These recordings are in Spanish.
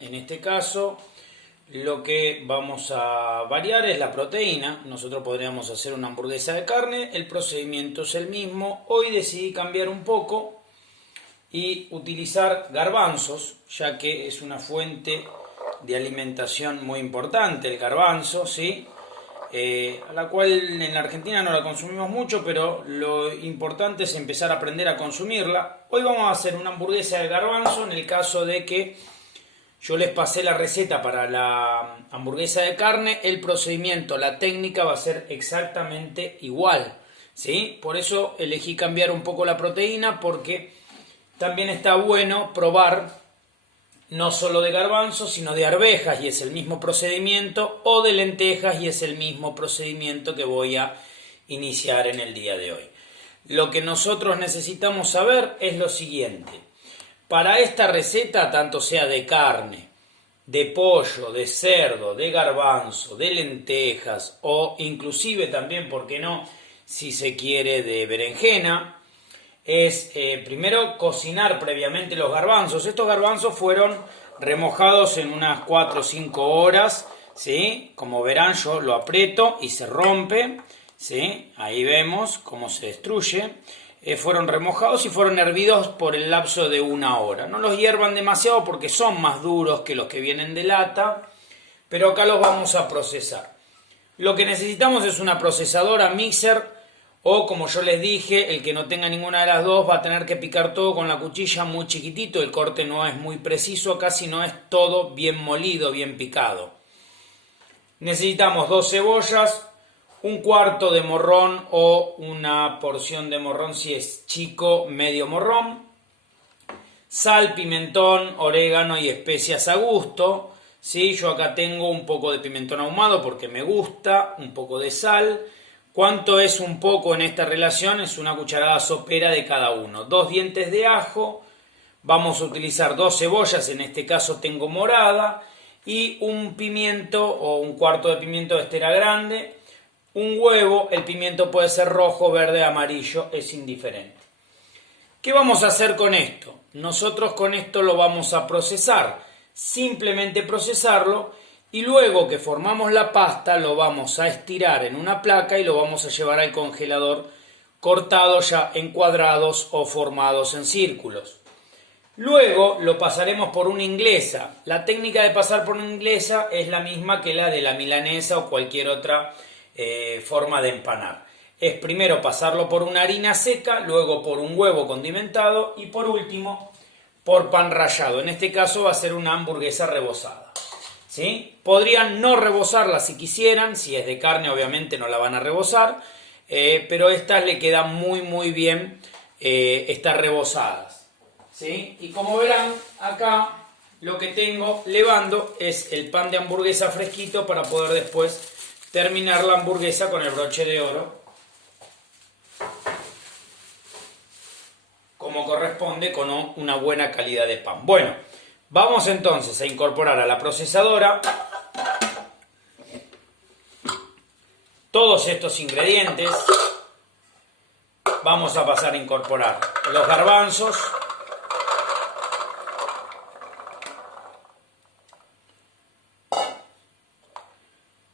En este caso, lo que vamos a variar es la proteína. Nosotros podríamos hacer una hamburguesa de carne, el procedimiento es el mismo. Hoy decidí cambiar un poco y utilizar garbanzos, ya que es una fuente de alimentación muy importante el garbanzo, ¿sí? A la cual en la Argentina no la consumimos mucho, pero lo importante es empezar a aprender a consumirla. Hoy vamos a hacer una hamburguesa de garbanzo en el caso de que yo les pasé la receta para la hamburguesa de carne, el procedimiento, la técnica va a ser exactamente igual, ¿sí? Por eso elegí cambiar un poco la proteína, porque también está bueno probar no solo de garbanzo, sino de arvejas, y es el mismo procedimiento, o de lentejas, y es el mismo procedimiento que voy a iniciar en el día de hoy. Lo que nosotros necesitamos saber es lo siguiente. Para esta receta, tanto sea de carne, de pollo, de cerdo, de garbanzo, de lentejas o inclusive también, ¿por qué no?, si se quiere, de berenjena, es primero cocinar previamente los garbanzos. Estos garbanzos fueron remojados en unas 4 o 5 horas, ¿sí? Como verán, yo lo aprieto y se rompe, ¿sí? Ahí vemos cómo se destruye. Fueron remojados y fueron hervidos por el lapso de 1 hora. No los hiervan demasiado porque son más duros que los que vienen de lata, pero acá los vamos a procesar. Lo que necesitamos es una procesadora mixer, o como yo les dije, el que no tenga ninguna de las dos va a tener que picar todo con la cuchilla muy chiquitito. El corte no es muy preciso acá, sino es todo bien molido, bien picado. Necesitamos 2 cebollas, 1/4 de morrón o una porción de morrón si es chico, medio morrón, sal, pimentón, orégano y especias a gusto, ¿sí? Yo acá tengo un poco de pimentón ahumado porque me gusta, un poco de sal. ¿Cuánto es un poco en esta relación? Es una cucharada sopera de cada uno. 2 dientes de ajo, vamos a utilizar 2 cebollas, en este caso tengo morada, y un pimiento o 1/4 de pimiento de estera grande. Un huevo, el pimiento puede ser rojo, verde, amarillo, es indiferente. ¿Qué vamos a hacer con esto? Nosotros con esto lo vamos a procesar, simplemente procesarlo, y luego que formamos la pasta lo vamos a estirar en una placa y lo vamos a llevar al congelador cortado ya en cuadrados o formados en círculos. Luego lo pasaremos por una inglesa. La técnica de pasar por una inglesa es la misma que la de la milanesa o cualquier otra forma de empanar. Es primero pasarlo por una harina seca, luego por un huevo condimentado y por último por pan rallado. En este caso va a ser una hamburguesa rebozada, ¿sí? Podrían no rebozarla si quisieran, si es de carne obviamente no la van a rebozar, pero estas le quedan muy bien estas rebozadas, ¿sí? Y como verán acá lo que tengo levando es el pan de hamburguesa fresquito para poder después terminar la hamburguesa con el broche de oro, como corresponde, con una buena calidad de pan. Bueno, vamos entonces a incorporar a la procesadora todos estos ingredientes. Vamos a pasar a incorporar los garbanzos,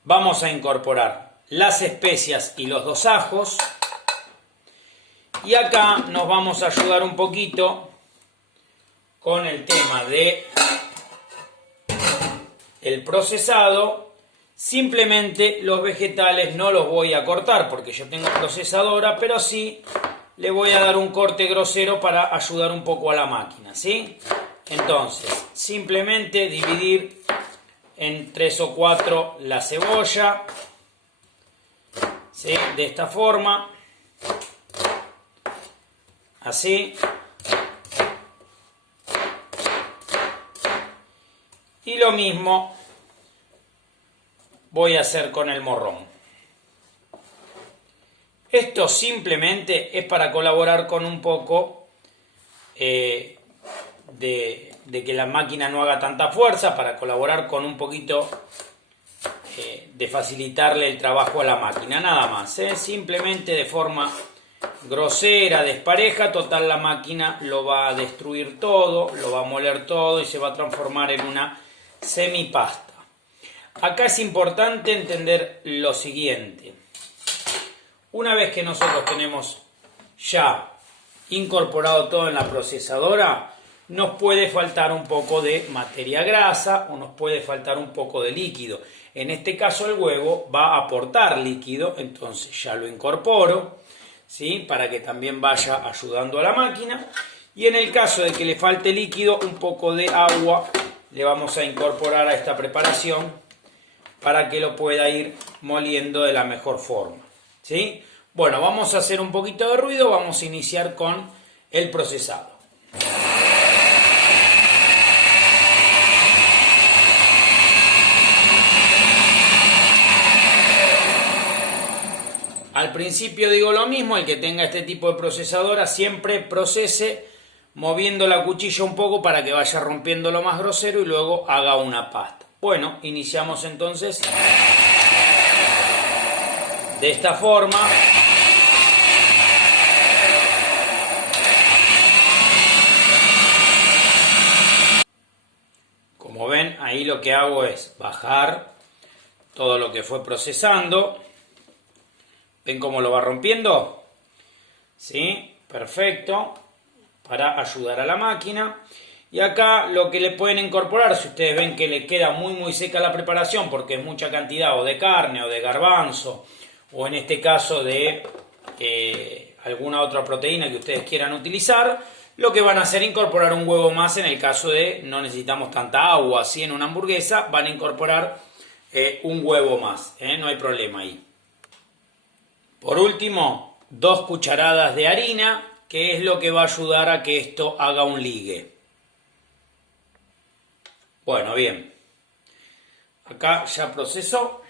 vamos a incorporar las especias y los 2 ajos. Y acá nos vamos a ayudar un poquito con el tema de el procesado. Simplemente los vegetales no los voy a cortar porque yo tengo procesadora, pero sí le voy a dar un corte grosero para ayudar un poco a la máquina, ¿sí? Entonces, simplemente dividir en 3 o 4 la cebolla, ¿sí? De esta forma, así, y lo mismo voy a hacer con el morrón. Esto simplemente es para colaborar con un poco de que la máquina no haga tanta fuerza, para colaborar con un poquito de facilitarle el trabajo a la máquina, nada más, simplemente de forma grosera, despareja. Total, la máquina lo va a destruir todo, lo va a moler todo y se va a transformar en una semipasta. Acá es importante entender lo siguiente. Una vez que nosotros tenemos ya incorporado todo en la procesadora, nos puede faltar un poco de materia grasa o nos puede faltar un poco de líquido. En este caso el huevo va a aportar líquido, entonces ya lo incorporo, ¿sí? Para que también vaya ayudando a la máquina. Y en el caso de que le falte líquido, un poco de agua le vamos a incorporar a esta preparación para que lo pueda ir moliendo de la mejor forma, ¿sí? Bueno, vamos a hacer un poquito de ruido, vamos a iniciar con el procesado. Al principio digo lo mismo, el que tenga este tipo de procesadora siempre procese moviendo la cuchilla un poco para que vaya rompiendo lo más grosero y luego haga una pasta. Bueno, iniciamos entonces de esta forma. Como ven, ahí lo que hago es bajar todo lo que fue procesando. ¿Ven cómo lo va rompiendo? ¿Sí? Perfecto. Para ayudar a la máquina. Y acá lo que le pueden incorporar, si ustedes ven que le queda muy seca la preparación porque es mucha cantidad o de carne o de garbanzo o en este caso de alguna otra proteína que ustedes quieran utilizar, lo que van a hacer es incorporar un huevo más en el caso de no necesitamos tanta agua. Así en una hamburguesa van a incorporar un huevo más, no hay problema ahí. Por último, 2 cucharadas de harina, que es lo que va a ayudar a que esto haga un ligue. Bueno, bien. Acá ya procesó.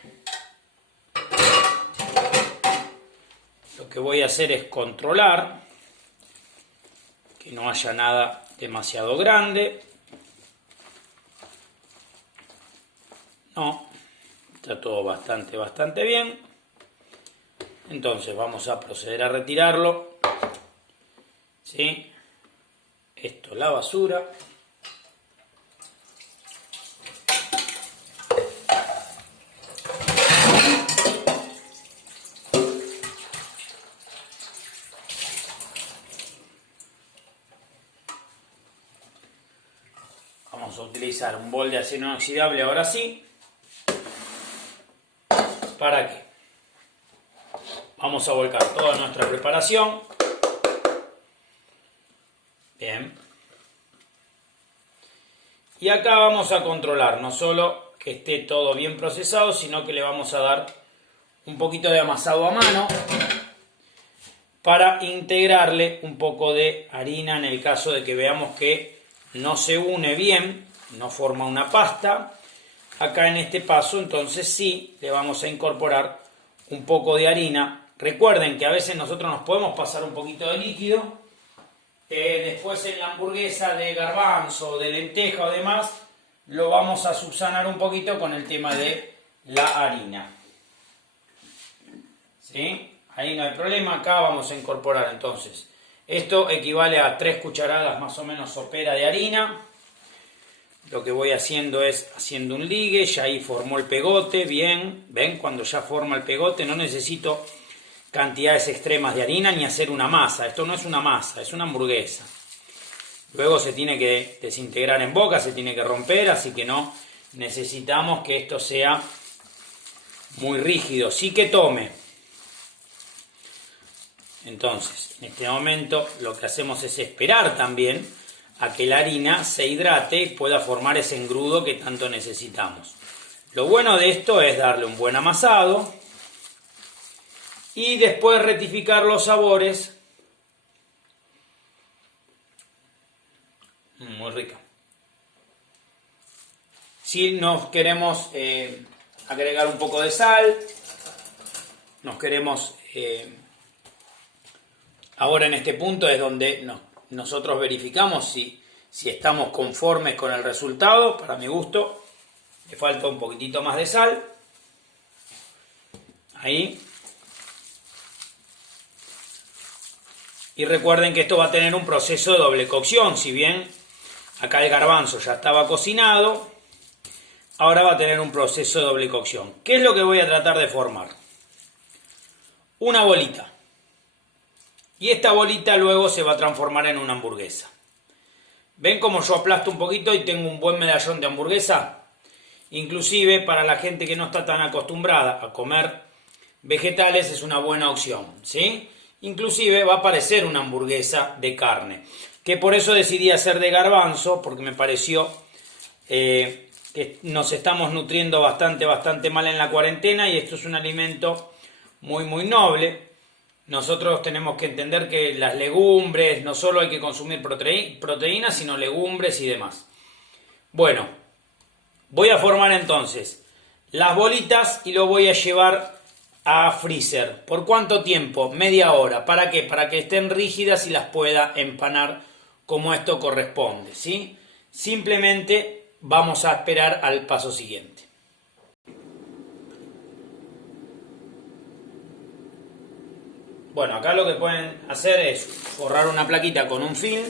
Lo que voy a hacer es controlar que no haya nada demasiado grande. No, está todo bastante bien. Entonces vamos a proceder a retirarlo. ¿Sí? Esto es la basura. Vamos a utilizar un bol de acero inoxidable ahora sí. ¿Para qué? Vamos a volcar toda nuestra preparación. Bien. Y acá vamos a controlar no solo que esté todo bien procesado, sino que le vamos a dar un poquito de amasado a mano para integrarle un poco de harina en el caso de que veamos que no se une bien, no forma una pasta. Acá en este paso entonces sí le vamos a incorporar un poco de harina. Recuerden que a veces nosotros nos podemos pasar un poquito de líquido. Después en la hamburguesa de garbanzo, de lenteja o demás, lo vamos a subsanar un poquito con el tema de la harina. ¿Sí? Ahí no hay problema. Acá vamos a incorporar entonces. Esto equivale a 3 cucharadas más o menos sopera de harina. Lo que voy haciendo es haciendo un ligue. Ya ahí formó el pegote. Bien. ¿Ven? Cuando ya forma el pegote no necesito cantidades extremas de harina ni hacer una masa. Esto no es una masa, es una hamburguesa. Luego se tiene que desintegrar en boca, se tiene que romper, así que no necesitamos que esto sea muy rígido. Sí que tome. Entonces, en este momento lo que hacemos es esperar también a que la harina se hidrate y pueda formar ese engrudo que tanto necesitamos. Lo bueno de esto es darle un buen amasado y después rectificar los sabores. Muy rica. Si nos queremos agregar un poco de sal, nos queremos... ahora en este punto es donde nosotros verificamos si estamos conformes con el resultado. Para mi gusto le falta un poquitito más de sal. Ahí. Y recuerden que esto va a tener un proceso de doble cocción. Si bien acá el garbanzo ya estaba cocinado, ahora va a tener un proceso de doble cocción. ¿Qué es lo que voy a tratar de formar? Una bolita. Y esta bolita luego se va a transformar en una hamburguesa. ¿Ven cómo yo aplasto un poquito y tengo un buen medallón de hamburguesa? Inclusive para la gente que no está tan acostumbrada a comer vegetales es una buena opción, ¿sí? Inclusive va a parecer una hamburguesa de carne, que por eso decidí hacer de garbanzo, porque me pareció que nos estamos nutriendo bastante mal en la cuarentena y esto es un alimento muy noble. Nosotros tenemos que entender que las legumbres, no solo hay que consumir proteínas, sino legumbres y demás. Bueno, voy a formar entonces las bolitas y lo voy a llevar a freezer. ¿Por cuánto tiempo? Media hora. ¿Para qué? Para que estén rígidas y las pueda empanar como esto corresponde, ¿sí? Simplemente vamos a esperar al paso siguiente. Bueno, acá lo que pueden hacer es forrar una plaquita con un film,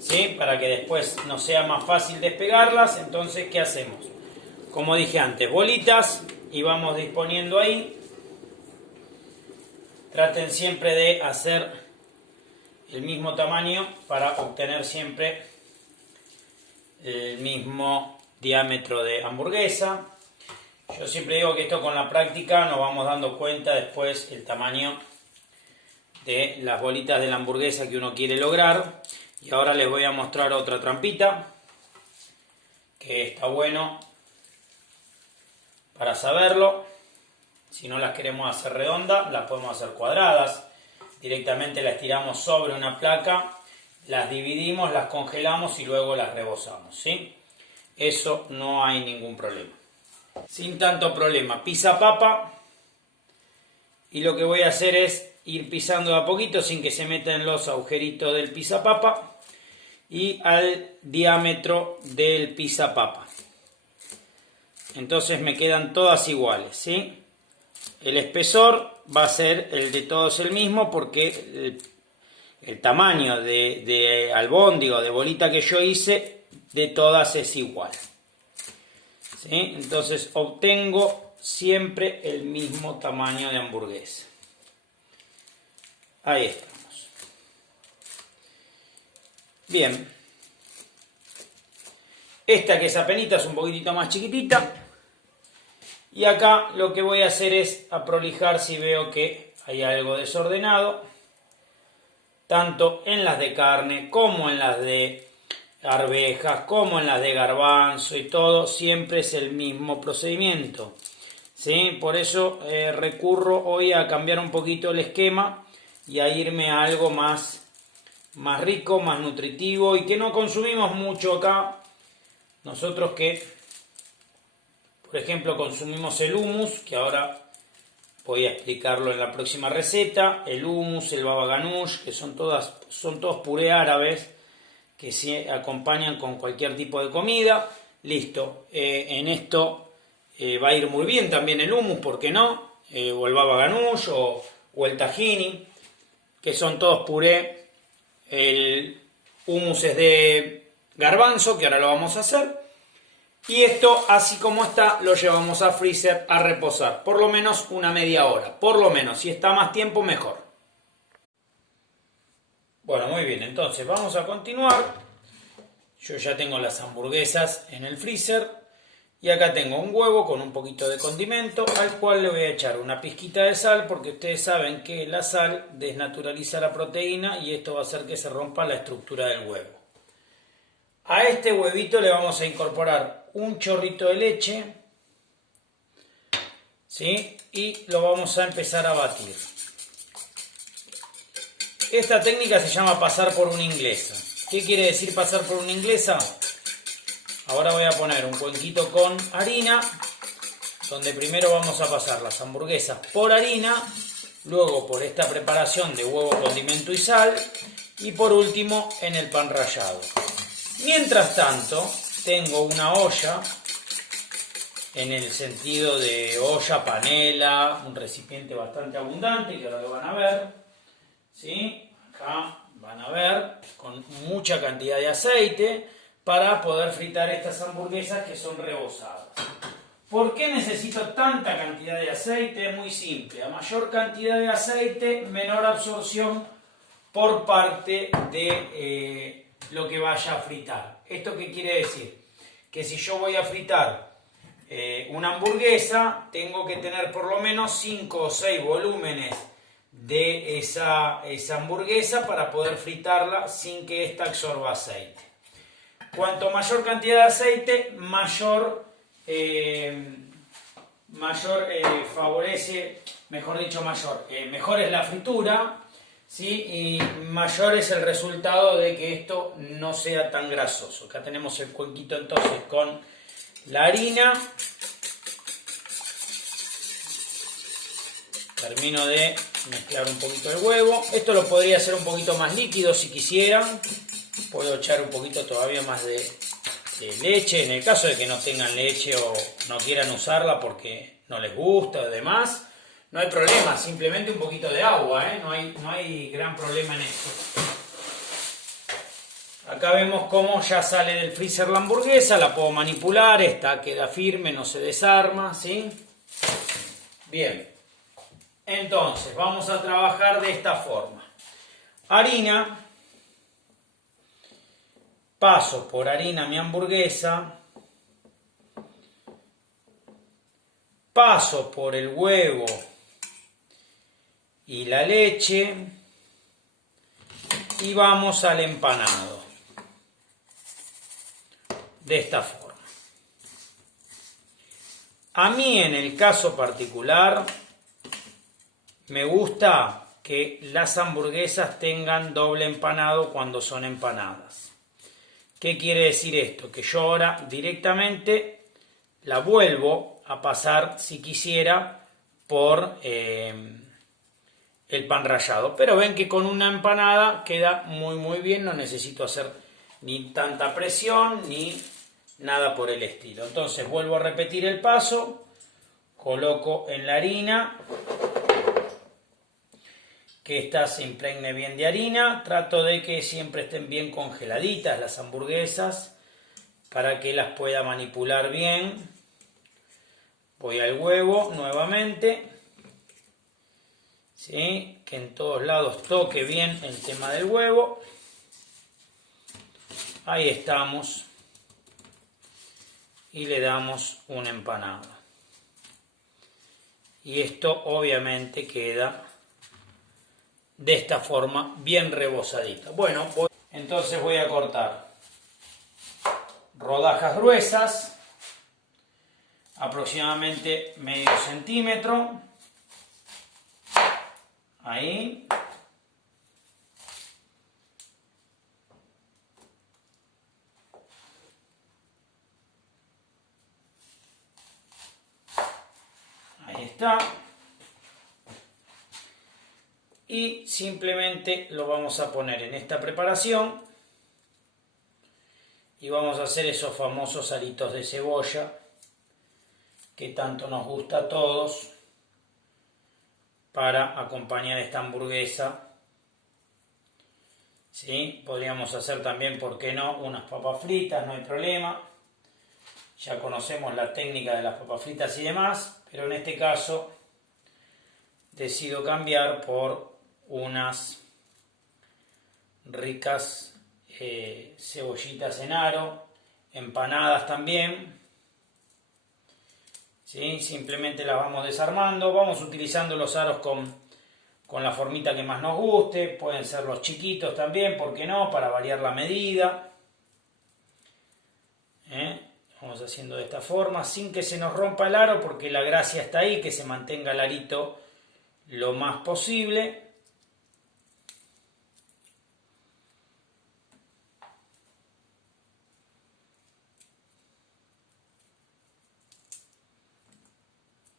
¿sí? Para que después no sea más fácil despegarlas. Entonces, ¿qué hacemos? Como dije antes, bolitas y vamos disponiendo ahí. Traten siempre de hacer el mismo tamaño para obtener siempre el mismo diámetro de hamburguesa. Yo siempre digo que esto con la práctica nos vamos dando cuenta después el tamaño de las bolitas de la hamburguesa que uno quiere lograr. Y ahora les voy a mostrar otra trampita que está bueno para saberlo. Si no las queremos hacer redondas, las podemos hacer cuadradas. Directamente las tiramos sobre una placa, las dividimos, las congelamos y luego las rebozamos, ¿sí? Eso no hay ningún problema. Sin tanto problema, pisa papa. Y lo que voy a hacer es ir pisando de a poquito sin que se metan los agujeritos del pisapapa y al diámetro del pisapapa. Entonces me quedan todas iguales, ¿sí? El espesor va a ser el de todos el mismo porque el tamaño de albóndiga o de bolita que yo hice de todas es igual, ¿sí? Entonces obtengo siempre el mismo tamaño de hamburguesa. Ahí estamos. Bien. Esta que es apenita es un poquitito más chiquitita. Y acá lo que voy a hacer es aprolijar si veo que hay algo desordenado. Tanto en las de carne como en las de arvejas, como en las de garbanzo y todo. Siempre es el mismo procedimiento, ¿sí? Por eso recurro hoy a cambiar un poquito el esquema y a irme a algo más rico, más nutritivo y que no consumimos mucho acá. Nosotros que, por ejemplo, consumimos el hummus, que ahora voy a explicarlo en la próxima receta. El hummus, el baba ganoush, que son todos puré árabes que se acompañan con cualquier tipo de comida. Listo, en esto va a ir muy bien también el hummus, ¿por qué no? O el baba ganoush o el tahini, que son todos puré. El hummus es de garbanzo, que ahora lo vamos a hacer. Y esto, así como está, lo llevamos a freezer a reposar. Por lo menos una media hora. Por lo menos, si está más tiempo, mejor. Bueno, muy bien. Entonces, vamos a continuar. Yo ya tengo las hamburguesas en el freezer. Y acá tengo un huevo con un poquito de condimento, al cual le voy a echar una pizquita de sal, porque ustedes saben que la sal desnaturaliza la proteína y esto va a hacer que se rompa la estructura del huevo. A este huevito le vamos a incorporar un chorrito de leche, ¿sí? Y lo vamos a empezar a batir. Esta técnica se llama pasar por una inglesa. ¿Qué quiere decir pasar por una inglesa? Ahora voy a poner un cuenquito con harina, donde primero vamos a pasar las hamburguesas por harina, luego por esta preparación de huevo, condimento y sal, y por último en el pan rallado. Mientras tanto, tengo una olla, en el sentido de olla, panela, un recipiente bastante abundante, que ahora lo van a ver, ¿sí? Acá van a ver, con mucha cantidad de aceite. para poder fritar estas hamburguesas que son rebozadas. ¿Por qué necesito tanta cantidad de aceite? Es muy simple. A mayor cantidad de aceite, menor absorción por parte de lo que vaya a fritar. ¿Esto qué quiere decir? Que si yo voy a fritar una hamburguesa, tengo que tener por lo menos 5 o 6 volúmenes de esa hamburguesa para poder fritarla sin que ésta absorba aceite. Cuanto mayor cantidad de aceite, mayor favorece, mejor dicho, mejor es la fritura, ¿sí? Y mayor es el resultado de que esto no sea tan grasoso. Acá tenemos el cuenquito entonces con la harina. Termino de mezclar un poquito el huevo. Esto lo podría hacer un poquito más líquido si quisieran. Puedo echar un poquito todavía más de leche, en el caso de que no tengan leche o no quieran usarla porque no les gusta o demás. No hay problema, simplemente un poquito de agua, no hay gran problema en esto. Acá vemos cómo ya sale del freezer la hamburguesa, la puedo manipular, esta queda firme, no se desarma, ¿sí? Bien, entonces vamos a trabajar de esta forma. Harina. Paso por harina mi hamburguesa, paso por el huevo y la leche y vamos al empanado. De esta forma. A mí en el caso particular me gusta que las hamburguesas tengan doble empanado cuando son empanadas. ¿Qué quiere decir esto? Que yo ahora directamente la vuelvo a pasar, si quisiera, por el pan rallado. Pero ven que con una empanada queda muy bien, no necesito hacer ni tanta presión ni nada por el estilo. Entonces vuelvo a repetir el paso, coloco en la harina, que esta se impregne bien de harina. Trato de que siempre estén bien congeladitas las hamburguesas para que las pueda manipular bien. Voy al huevo nuevamente, ¿sí? Que en todos lados toque bien el tema del huevo. Ahí estamos. Y le damos una empanada. Y esto obviamente queda de esta forma bien rebozadita. Bueno, entonces voy a cortar rodajas gruesas, aproximadamente medio centímetro. Ahí. Ahí está. Y simplemente lo vamos a poner en esta preparación y vamos a hacer esos famosos aritos de cebolla que tanto nos gusta a todos para acompañar esta hamburguesa, ¿sí? Podríamos hacer también, ¿por qué no?, unas papas fritas, no hay problema. Ya conocemos la técnica de las papas fritas y demás, pero en este caso decido cambiar por unas ricas cebollitas en aro, empanadas también, ¿sí? Simplemente las vamos desarmando, vamos utilizando los aros con la formita que más nos guste, pueden ser los chiquitos también, ¿por qué no?, para variar la medida. Vamos haciendo de esta forma, sin que se nos rompa el aro, porque la gracia está ahí, que se mantenga el arito lo más posible.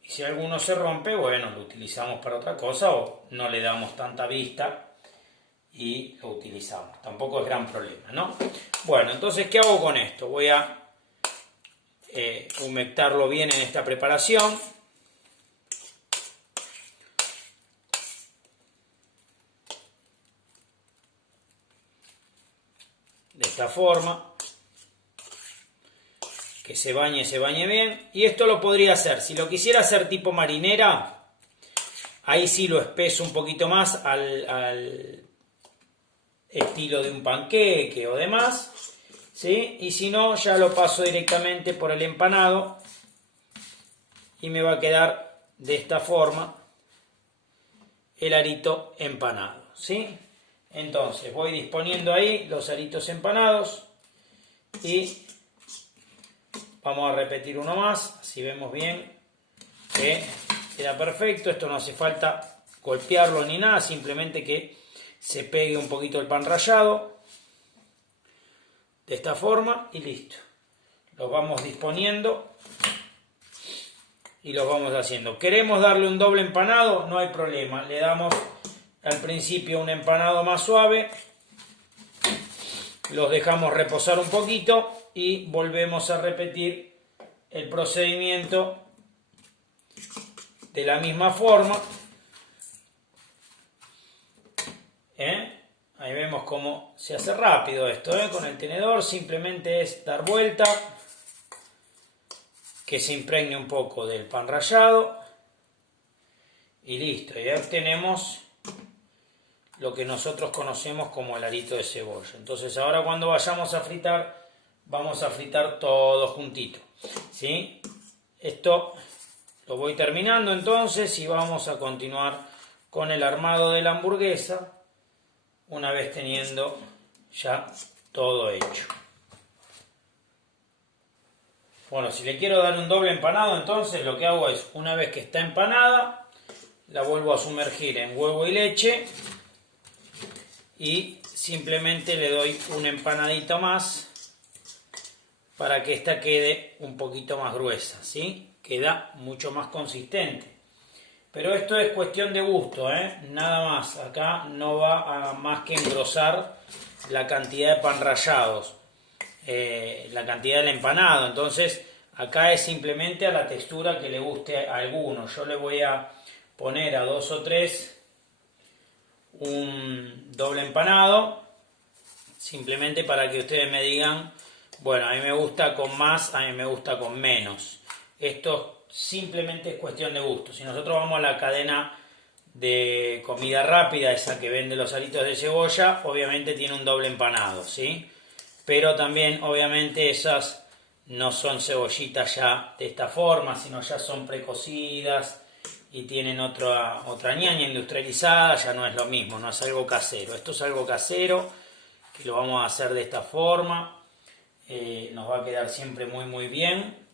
Y si alguno se rompe, bueno, lo utilizamos para otra cosa o no le damos tanta vista y lo utilizamos. Tampoco es gran problema, ¿no? Bueno, entonces, ¿qué hago con esto? Voy a humectarlo bien en esta preparación. De esta forma. que se bañe bien. Y esto lo podría hacer, si lo quisiera hacer tipo marinera, ahí sí lo espeso un poquito más al estilo de un panqueque o demás, ¿sí? Y si no, ya lo paso directamente por el empanado y me va a quedar de esta forma el arito empanado, ¿sí? Entonces voy disponiendo ahí los aritos empanados y vamos a repetir uno más, así vemos bien que queda perfecto. Esto no hace falta golpearlo ni nada, simplemente que se pegue un poquito el pan rallado de esta forma y listo. Los vamos disponiendo y los vamos haciendo. ¿Queremos darle un doble empanado? No hay problema, le damos al principio un empanado más suave, los dejamos reposar un poquito y volvemos a repetir el procedimiento de la misma forma. Ahí vemos cómo se hace rápido esto, con el tenedor simplemente es dar vuelta, que se impregne un poco del pan rallado y listo, ya obtenemos lo que nosotros conocemos como el arito de cebolla. Entonces ahora cuando vayamos a fritar, vamos a fritar todo juntito, ¿sí? Esto lo voy terminando entonces y vamos a continuar con el armado de la hamburguesa una vez teniendo ya todo hecho. Bueno, si le quiero dar un doble empanado, entonces lo que hago es, una vez que está empanada, la vuelvo a sumergir en huevo y leche y simplemente le doy una empanadita más para que esta quede un poquito más gruesa, ¿sí? Queda mucho más consistente. Pero esto es cuestión de gusto, nada más. Acá no va a más que engrosar la cantidad de pan rallados, la cantidad del empanado. Entonces acá es simplemente a la textura que le guste a alguno. Yo le voy a poner a 2 o 3 un doble empanado, simplemente para que ustedes me digan, bueno, a mí me gusta con más, a mí me gusta con menos. Esto simplemente es cuestión de gusto. Si nosotros vamos a la cadena de comida rápida, esa que vende los aritos de cebolla, obviamente tiene un doble empanado, ¿sí? Pero también obviamente esas no son cebollitas ya de esta forma, sino ya son precocidas y tienen otra ñaña industrializada, ya no es lo mismo, no es algo casero. Esto es algo casero, que lo vamos a hacer de esta forma, nos va a quedar siempre muy bien,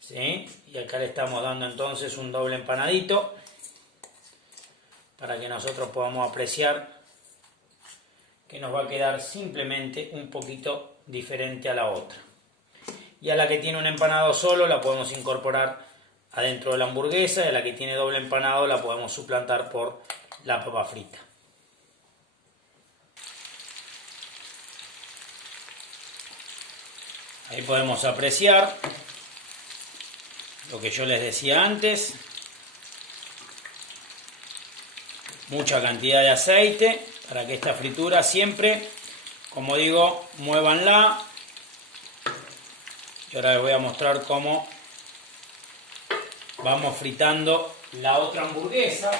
¿sí? Y acá le estamos dando entonces un doble empanadito, para que nosotros podamos apreciar que nos va a quedar simplemente un poquito diferente a la otra. Y a la que tiene un empanado solo la podemos incorporar adentro de la hamburguesa, y a la que tiene doble empanado la podemos suplantar por la papa frita. Ahí podemos apreciar lo que yo les decía antes, mucha cantidad de aceite para que esta fritura siempre, como digo, muévanla. Y ahora les voy a mostrar cómo vamos fritando la otra hamburguesa.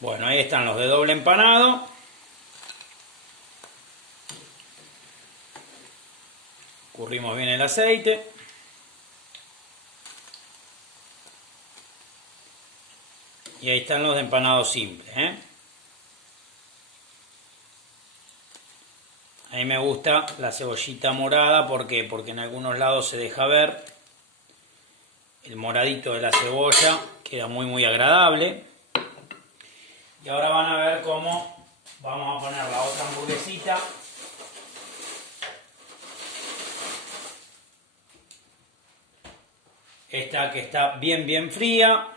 Bueno, ahí están los de doble empanado. Escurrimos bien el aceite. Y ahí están los de empanado simple, ¿eh? A mí me gusta la cebollita morada, ¿por qué? Porque en algunos lados se deja ver el moradito de la cebolla, queda muy muy agradable. Y ahora van a ver cómo vamos a poner la otra hamburguesita. Esta que está bien fría.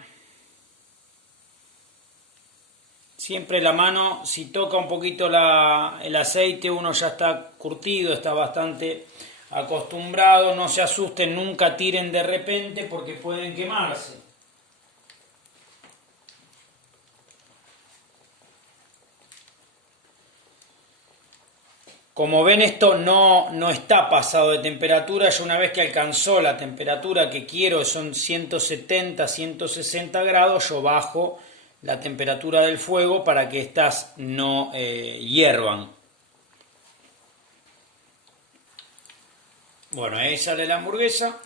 Siempre la mano, si toca un poquito el aceite, uno ya está curtido, está bastante acostumbrado. No se asusten, nunca tiren de repente porque pueden quemarse. Como ven, esto no está pasado de temperatura. Yo una vez que alcanzó la temperatura que quiero, son 170, 160 grados, yo bajo la temperatura del fuego para que estas no hiervan. Bueno, ahí sale la hamburguesa.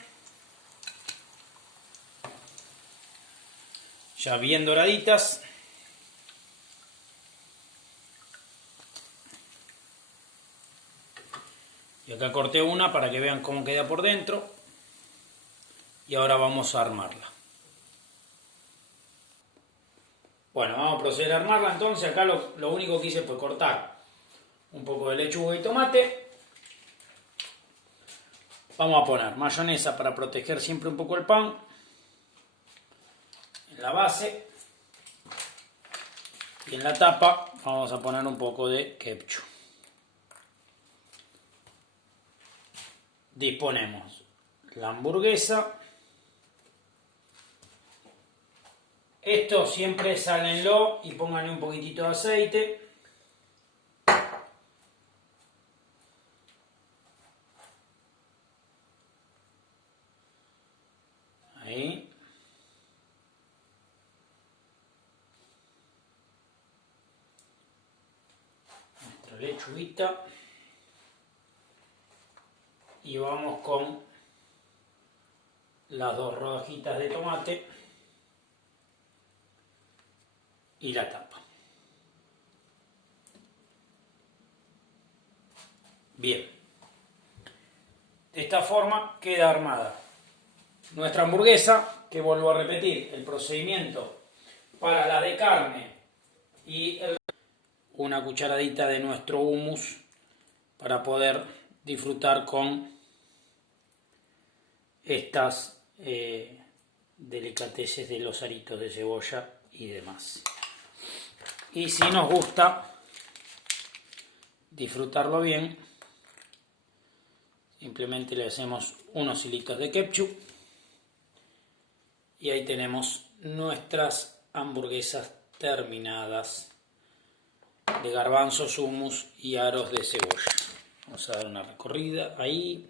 Ya bien doraditas. Y acá corté una para que vean cómo queda por dentro. Y ahora vamos a armarla. Bueno, vamos a proceder a armarla. Entonces acá lo único que hice fue cortar un poco de lechuga y tomate. Vamos a poner mayonesa para proteger siempre un poco el pan en la base. Y en la tapa vamos a poner un poco de ketchup. Disponemos la hamburguesa. Esto siempre sálenlo y pónganle un poquitito de aceite. Ahí. Nuestra lechuguita. Y vamos con las dos rodajitas de tomate y la tapa. Bien, de esta forma queda armada nuestra hamburguesa, que vuelvo a repetir, el procedimiento para la de carne y una cucharadita de nuestro hummus para poder disfrutar con estas delicateces de los aritos de cebolla y demás. Y si nos gusta disfrutarlo bien, simplemente le hacemos unos hilitos de ketchup y ahí tenemos nuestras hamburguesas terminadas de garbanzos, hummus y aros de cebolla. Vamos a dar una recorrida ahí.